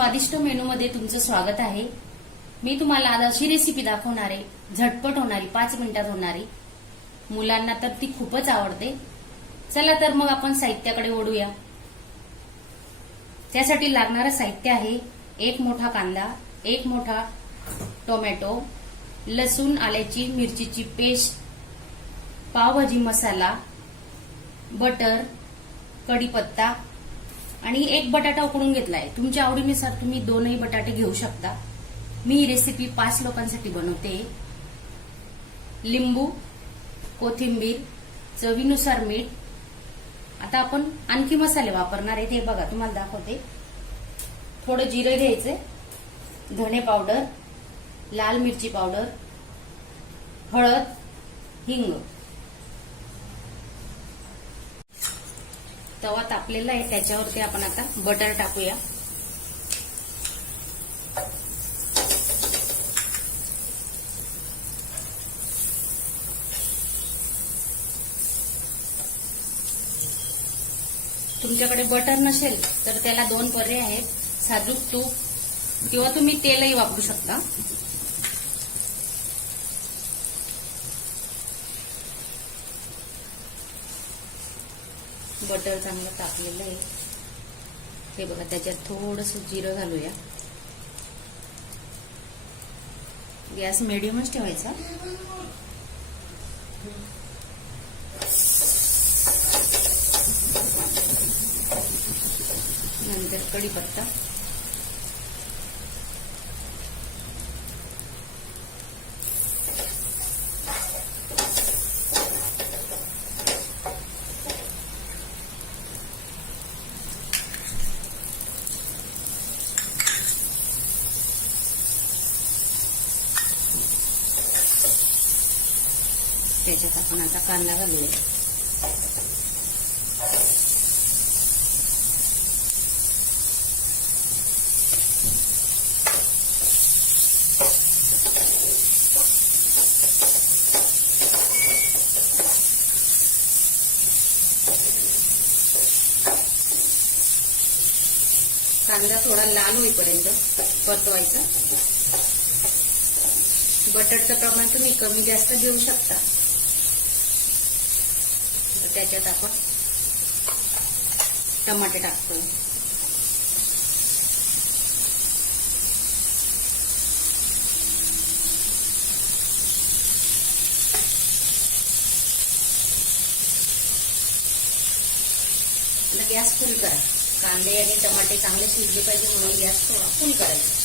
स्वादिष्ट मेनूमध्ये तुमचं स्वागत आहे. मी तुम्हाला आज अशी रेसिपी दाखवणार आहे. झटपट होणारी पाच मिनिटात होणारी. मुलांना तर ती खूपच आवडते. चला तर मग आपण साहित्याकडे ओढूया त्यासाठी लागणारं साहित्य आहे एक मोठा कांदा एक मोठा टोमॅटो लसूण आल्याची मिरचीची पेस्ट पावभाजी मसाला बटर कढीपत्ता आणि एक बटाटा उकडून घेतलाय. तुमच्या आवडीनुसार तुम्ही दोनही बटाटे घेऊ शकता. मी ही रेसिपी पाच लोकांसाठी बनवते. लिंबू कोथिंबीर चवीनुसार मीठ. आता आपण आणखी मसाले वापरणार आहेत. हे बघा तुम्हाला दाखवते. थोडं जिरं घ्यायचे. धणे पावडर लाल मिरची पावडर हळद हिंग. तवा तापलेला आहे त्याच्यावरती आपण आता बटर टाकूया. तुमच्याकडे बटर नसेल तर त्याला दोन पर्याय आहेत साजूक तूप किंवा तुम्ही तेलही वापरू शकता. बटर चांगलं तापलेलं आहे. हे बघा त्याच्यात थोडस जिरं घालूया. गॅस मिडियमच ठेवायचा. नंतर कढीपत्ता. त्याच्यात आपण आता कांदा घालूया. कांदा थोडा लाल होईपर्यंत परतवायचा. बटरचं प्रमाण तुम्ही कमी जास्त घेऊ शकता. तर त्याच्यात आपण टमाटे टाकतो. गॅस फुल करा. कांदे आणि टमाटे चांगले शिजले पाहिजे म्हणून गॅस फुल करायचा.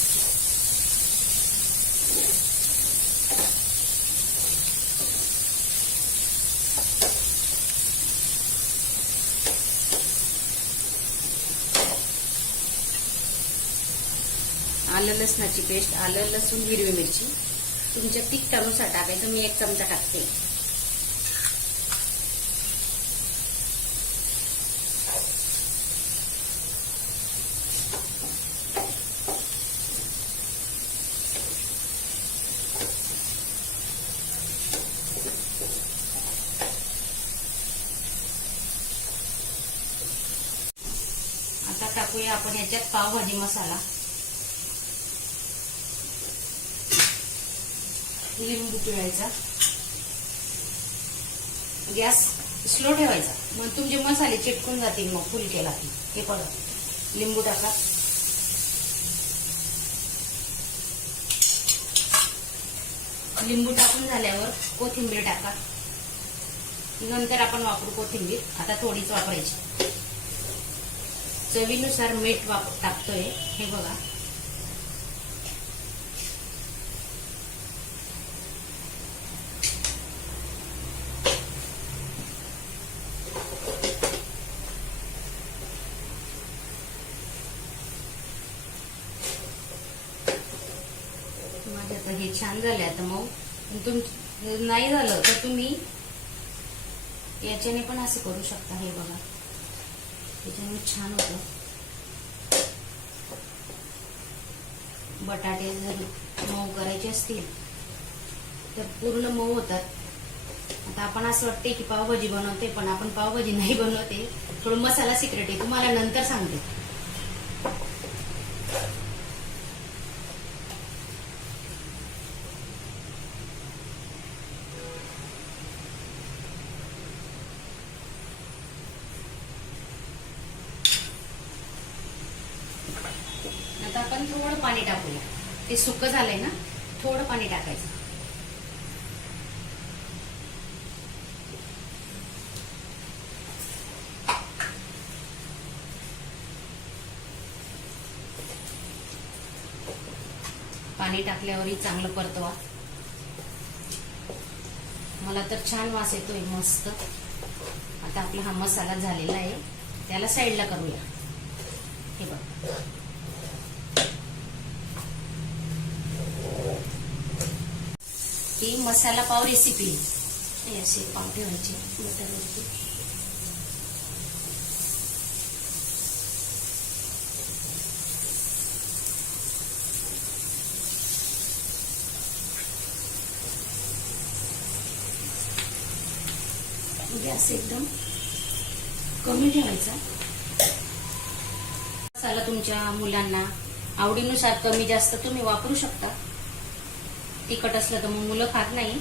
आलं लसणाची पेस्ट आलं लसूण हिरवी मिरची. तुमच्या तिखटानुसार टाकायचं मी एक चमचा टाकते. आता टाकूया आपण याच्यात पावभाजी मसाला. लिंबू पिळायचा गॅस स्लो ठेवायचा. मग तुमचे मसाले चिटकून जातील मग फुल केला की हे बघा लिंबू टाका. लिंबू टाकून झाल्यावर कोथिंबीर टाका. नंतर आपण वापरू कोथिंबीर. आता थोडीच वापरायची. चवीनुसार मीठ वाप टाकतोय. हे बघा. आता हे छान झालं आता मग तुम नाही झालं तर तुम्ही याच्याने पण असं करू शकता हे बघा. त्याच्याने छान होतं. बटाटे जर मऊ करायचे असतील तर पूर्ण मऊ होतात. आता आपण असं वाटते की पावभाजी बनवते पण आपण पावभाजी नाही बनवते. थोडं मसाला सिक्रेट आहे तुम्हाला नंतर सांगते. आता आपण थोडं पाणी टाकूया. ते सुकं झालंय ना थोडं पाणी टाकायचं. पाणी टाकल्यावरही चांगलं परतवा. मला तर छान वास येतोय मस्त. आता आपला हा मसाला झालेला आहे त्याला साईडला करूया. हे बघ. ही मसाला पाव रेसिपी हे असे पाव ठेवायचे बटरवरती गॅस एकदम कमी ठेवायचा. मसाला तुमच्या मुलांना आवडीनुसार कमी जास्त तुम्ही वापरू शकता. तिखट असलं तर मग मुलं खात नाही.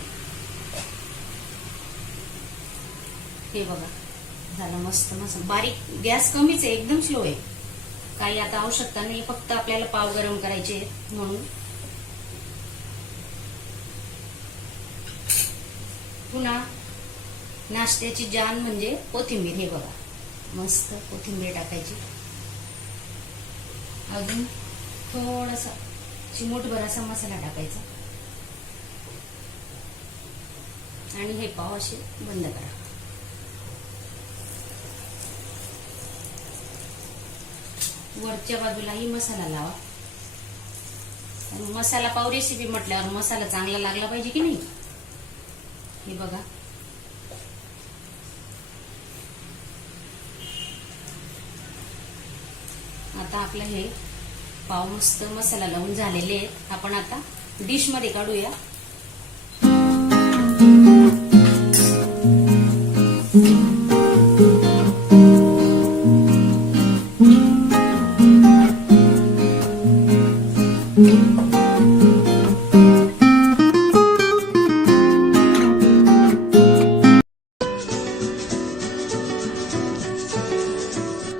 हे बघा झालं मस्त मस्त. बारीक गॅस कमीच आहे एकदम स्लो आहे. काही आता आवश्यकता नाही फक्त आपल्याला पाव गरम करायचे म्हणून. पुन्हा नाश्त्याची जान म्हणजे कोथिंबीर हे बघा. मस्त कोथिंबीर टाकायची. अजून थोडासा चिमूटभर असा मसाला टाकायचा. आणि हे पाव असे बंद करा. वरच्या बाजूलाही मसाला लावा. मसाला पाव रेसिपी म्हटल्यावर मसाला चांगला लागला पाहिजे की नाही? हे बघा. आता आपलं हे पाव मस्त मसाला लावून झालेले आहेत. आपण आता डिशमध्ये काढूया.